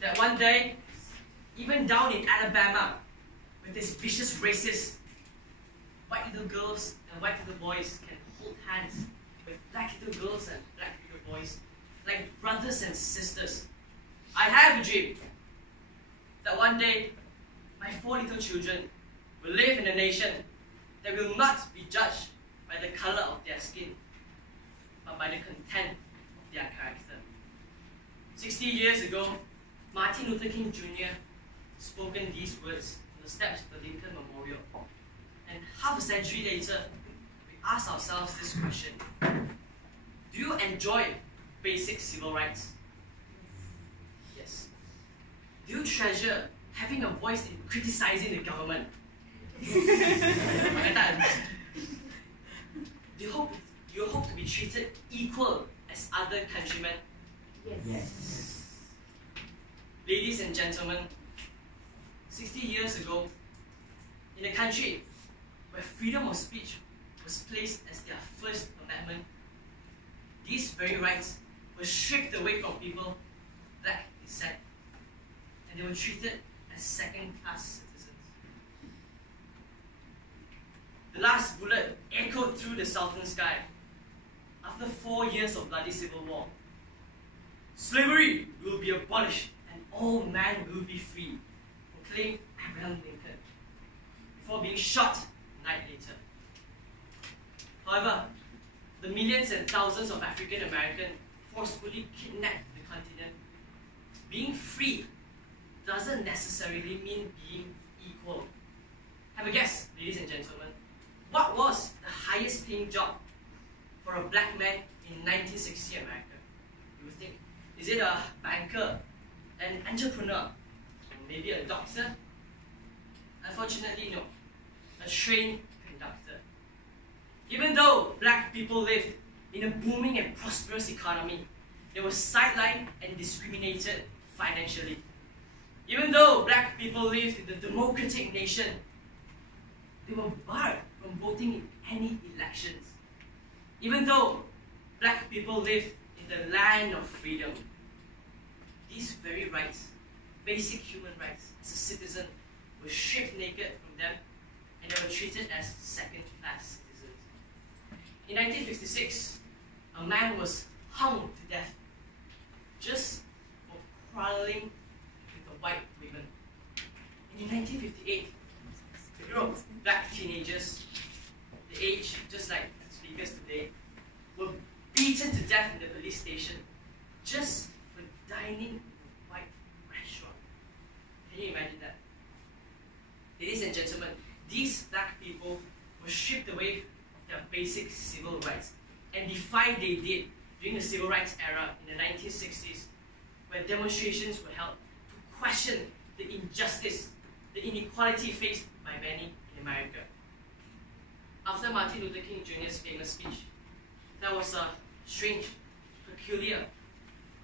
that one day, even down in Alabama, with these vicious racists, white little girls and white little boys can hold hands with black little girls and black little boys, like brothers and sisters. I have a dream that one day my 4 little children will live in a nation that will not be judged by the color of their skin, but by the content of their character. 60 years ago, Martin Luther King Jr. spoken these words on the steps of the Lincoln Memorial. And half a century later, we ask ourselves this question: do you enjoy basic civil rights? Yes. Do you treasure having a voice in criticizing the government? Do you hope to be treated equal as other countrymen? Yes. Ladies and gentlemen, 60 years ago, in a country where freedom of speech was placed as their first amendment, these very rights were stripped away from people of black descent, and they were treated as second-class citizens. The last bullet echoed through the southern sky after 4 years of bloody civil war. Slavery will be abolished and all men will be free, proclaimed Abraham Lincoln, before being shot a night later. However, the millions and thousands of African Americans forcefully kidnapped the continent, being free doesn't necessarily mean being equal. Have a guess, ladies and gentlemen. What was the highest paying job for a black man in 1960 America? You would think, is it a banker, an entrepreneur, or maybe a doctor? Unfortunately, no. A train conductor. Even though black people lived in a booming and prosperous economy, they were sidelined and discriminated financially. Even though black people lived in a democratic nation, they were barred from voting in any elections. Even though black people lived in the land of freedom, these very rights, basic human rights as a citizen, were stripped naked from them, and they were treated as second-class citizens. In 1956, a man was hung to death just for quarreling with a white woman. And in 1958, a group of black teenagers, the age just like speakers today, were beaten to death in the police station just for dining in a white restaurant. Can you imagine that? Ladies and gentlemen, these black people were stripped away of their basic civil rights, and the fight they did during the civil rights era in the 1960s, where demonstrations were held to question the injustice, the inequality faced by many in America. After Martin Luther King Jr.'s famous speech, there was a strange, peculiar,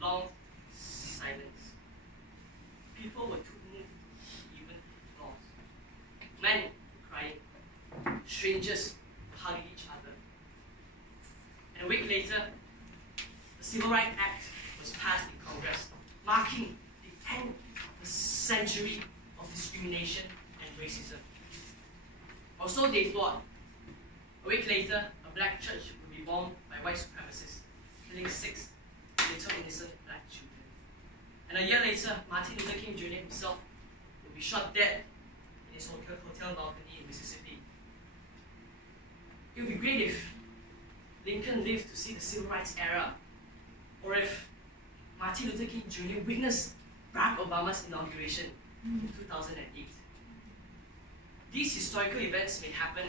long silence. People were too moved to even applause. Men were crying. Strangers were hugging each other. And a week later, the Civil Rights Act was passed in Congress, marking the end of a century of discrimination and racism. Or so they thought. A week later, a black church would be bombed by white supremacists, killing 6 little innocent black children. And a year later, Martin Luther King Jr. himself would be shot dead in his hotel balcony in Mississippi. It would be great if Lincoln lived to see the civil rights era, or if Martin Luther King Jr. witnessed Barack Obama's inauguration in 2008. These historical events may happen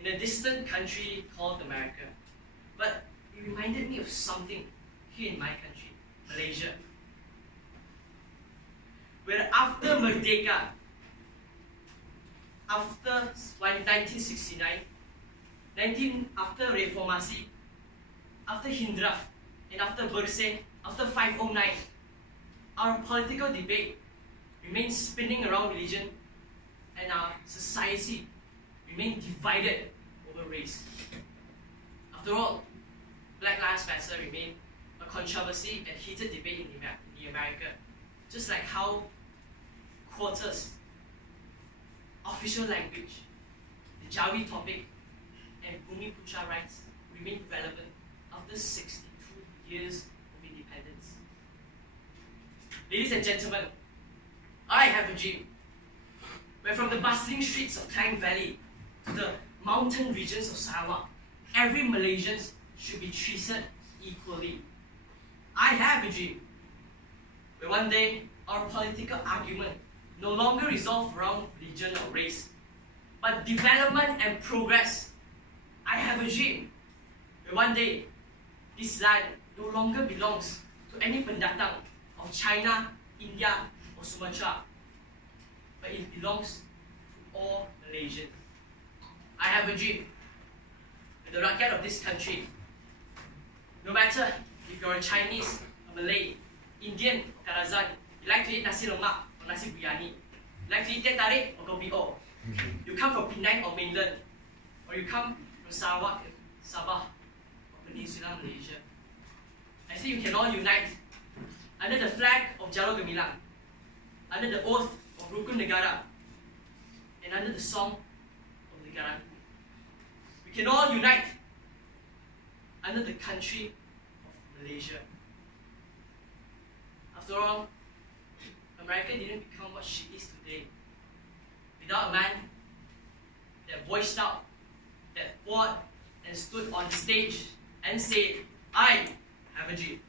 in a distant country called America, but it reminded me of something here in my country, Malaysia, where after Merdeka, after 1969, after Reformasi, after Hindraf, and after Bersih, after 509, our political debate remains spinning around religion, and our society remained divided over race. After all, Black Lives Matter remained a controversy and heated debate in America. Just like how quotas, official language, the Jawi topic, and Bumi Putra rights remain relevant after 62 years of independence. Ladies and gentlemen, I have a dream where from the bustling streets of Chang Valley to the mountain regions of Sarawak, every Malaysian should be treated equally. I have a dream where one day our political argument no longer resolve around religion or race, but development and progress. I have a dream where one day this land no longer belongs to any pendatang of China, India or Sumatra, but it belongs to all Malaysians. I have a dream that the rakyat of this country, no matter if you're a Chinese, a Malay, Indian or Karazan, you like to eat nasi lemak or nasi biryani, you like to eat teh tarik or kopi o, you come from Penang or mainland, or you come from Sarawak, Sabah or Peninsula Malaysia, I say you can all unite under the flag of Jalur Gemilang, under the oath of Rukun Negara, and under the song of Negara. We can all unite under the country of Malaysia. After all, America didn't become what she is today without a man that voiced out, that fought and stood on the stage and said, I have a dream.